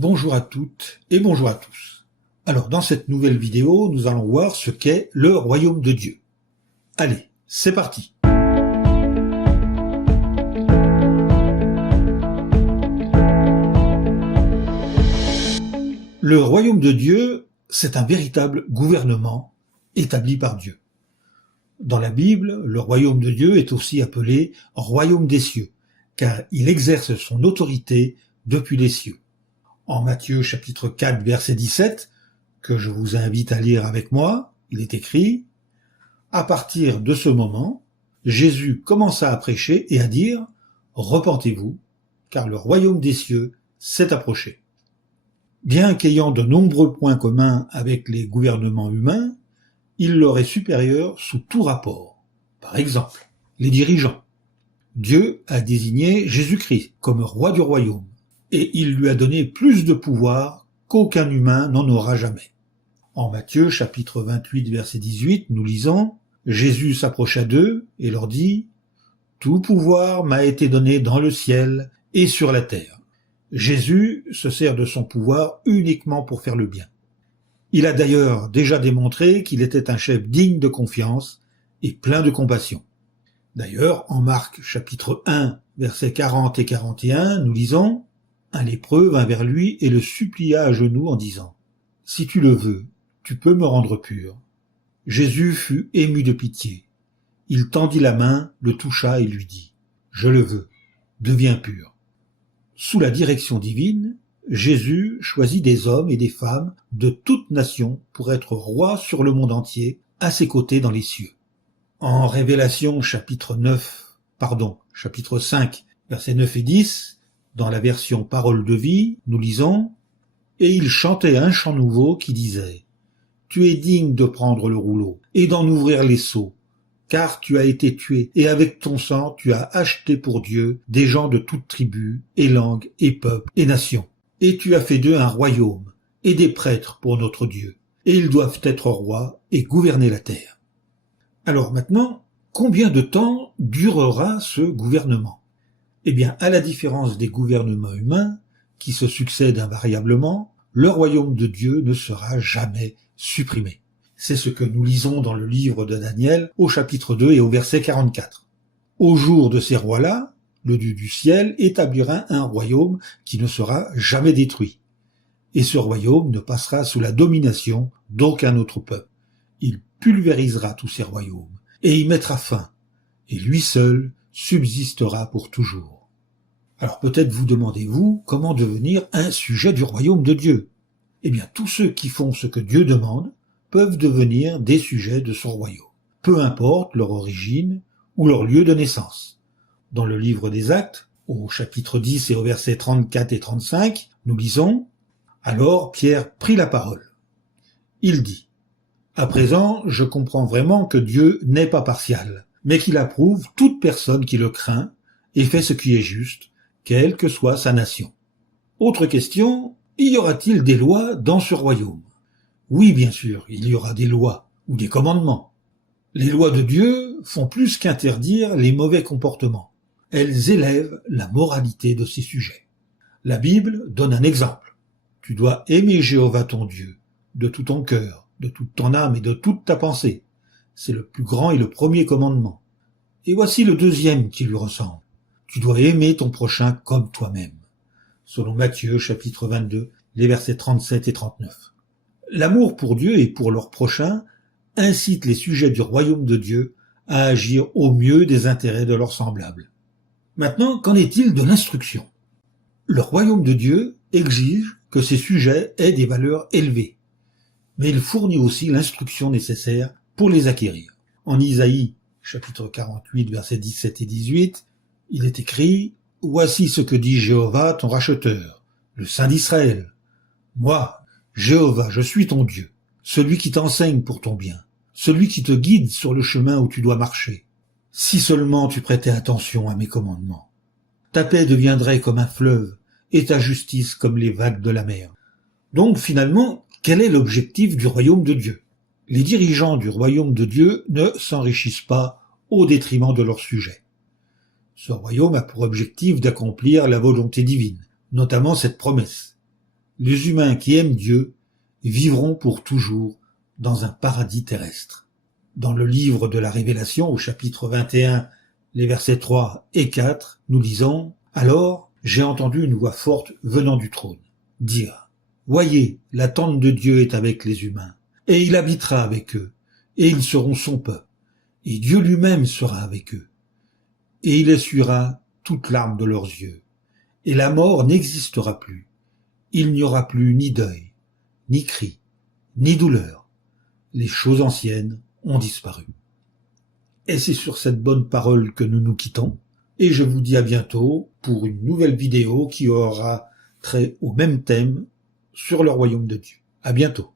Bonjour à toutes et bonjour à tous. Alors dans cette nouvelle vidéo, nous allons voir ce qu'est le royaume de Dieu. Allez, c'est parti. Le royaume de Dieu, c'est un véritable gouvernement établi par Dieu. Dans la Bible, le royaume de Dieu est aussi appelé royaume des cieux, car il exerce son autorité depuis les cieux. En Matthieu chapitre 4 verset 17, que je vous invite à lire avec moi, il est écrit « À partir de ce moment, Jésus commença à prêcher et à dire « Repentez-vous, car le royaume des cieux s'est approché. » Bien qu'ayant de nombreux points communs avec les gouvernements humains, il leur est supérieur sous tout rapport. Par exemple, les dirigeants. Dieu a désigné Jésus-Christ comme roi du royaume, et il lui a donné plus de pouvoir qu'aucun humain n'en aura jamais. En Matthieu chapitre 28 verset 18, nous lisons « Jésus s'approcha d'eux et leur dit « Tout pouvoir m'a été donné dans le ciel et sur la terre. » Jésus se sert de son pouvoir uniquement pour faire le bien. Il a d'ailleurs déjà démontré qu'il était un chef digne de confiance et plein de compassion. D'ailleurs, en Marc chapitre 1, versets 40 et 41, nous lisons « Un lépreux vint vers lui et le supplia à genoux en disant « Si tu le veux, tu peux me rendre pur. » Jésus fut ému de pitié. Il tendit la main, le toucha et lui dit « Je le veux, deviens pur. » Sous la direction divine, Jésus choisit des hommes et des femmes de toutes nations pour être roi sur le monde entier, à ses côtés dans les cieux. En Révélation chapitre 5, versets 9 et 10, dans la version Parole de vie, nous lisons « Et il chantait un chant nouveau qui disait « Tu es digne de prendre le rouleau et d'en ouvrir les seaux, car tu as été tué, et avec ton sang tu as acheté pour Dieu des gens de toutes tribus, et langues, et peuples, et nations. Et tu as fait d'eux un royaume, et des prêtres pour notre Dieu, et ils doivent être rois et gouverner la terre. » Alors maintenant, combien de temps durera ce gouvernement? Eh bien, à la différence des gouvernements humains, qui se succèdent invariablement, le royaume de Dieu ne sera jamais supprimé. C'est ce que nous lisons dans le livre de Daniel au chapitre 2 et au verset 44. Au jour de ces rois-là, le Dieu du ciel établira un royaume qui ne sera jamais détruit. Et ce royaume ne passera sous la domination d'aucun autre peuple. Il pulvérisera tous ces royaumes et y mettra fin. Et lui seul subsistera pour toujours. Alors peut-être vous demandez-vous comment devenir un sujet du royaume de Dieu. Eh bien, tous ceux qui font ce que Dieu demande peuvent devenir des sujets de son royaume, peu importe leur origine ou leur lieu de naissance. Dans le livre des Actes, au chapitre 10 et au verset 34 et 35, nous lisons « Alors Pierre prit la parole. Il dit « À présent, je comprends vraiment que Dieu n'est pas partial, mais qu'il approuve toute personne qui le craint et fait ce qui est juste, quelle que soit sa nation. » Autre question, y aura-t-il des lois dans ce royaume? Oui, bien sûr, il y aura des lois ou des commandements. Les lois de Dieu font plus qu'interdire les mauvais comportements. Elles élèvent la moralité de ses sujets. La Bible donne un exemple. Tu dois aimer Jéhovah ton Dieu, de tout ton cœur, de toute ton âme et de toute ta pensée. C'est le plus grand et le premier commandement. Et voici le deuxième qui lui ressemble. Tu dois aimer ton prochain comme toi-même. Selon Matthieu chapitre 22, les versets 37 et 39. L'amour pour Dieu et pour leur prochain incite les sujets du royaume de Dieu à agir au mieux des intérêts de leurs semblables. Maintenant, qu'en est-il de l'instruction? Le royaume de Dieu exige que ses sujets aient des valeurs élevées, mais il fournit aussi l'instruction nécessaire pour les acquérir. En Isaïe, chapitre 48, versets 17 et 18, il est écrit « Voici ce que dit Jéhovah ton racheteur, le Saint d'Israël. Moi, Jéhovah, je suis ton Dieu, celui qui t'enseigne pour ton bien, celui qui te guide sur le chemin où tu dois marcher. Si seulement tu prêtais attention à mes commandements. Ta paix deviendrait comme un fleuve, et ta justice comme les vagues de la mer. » Donc finalement, quel est l'objectif du royaume de Dieu? Les dirigeants du royaume de Dieu ne s'enrichissent pas au détriment de leurs sujets. Ce royaume a pour objectif d'accomplir la volonté divine, notamment cette promesse. les humains qui aiment Dieu vivront pour toujours dans un paradis terrestre. Dans le livre de la Révélation, au chapitre 21, les versets 3 et 4, nous lisons « Alors, j'ai entendu une voix forte venant du trône, dire « Voyez, la tente de Dieu est avec les humains, et il habitera avec eux, et ils seront son peuple, et Dieu lui-même sera avec eux, et il essuiera toute larme de leurs yeux, et la mort n'existera plus. Il n'y aura plus ni deuil, ni cri, ni douleur. Les choses anciennes ont disparu. » Et c'est sur cette bonne parole que nous nous quittons, et je vous dis à bientôt pour une nouvelle vidéo qui aura trait au même thème sur le royaume de Dieu. À bientôt.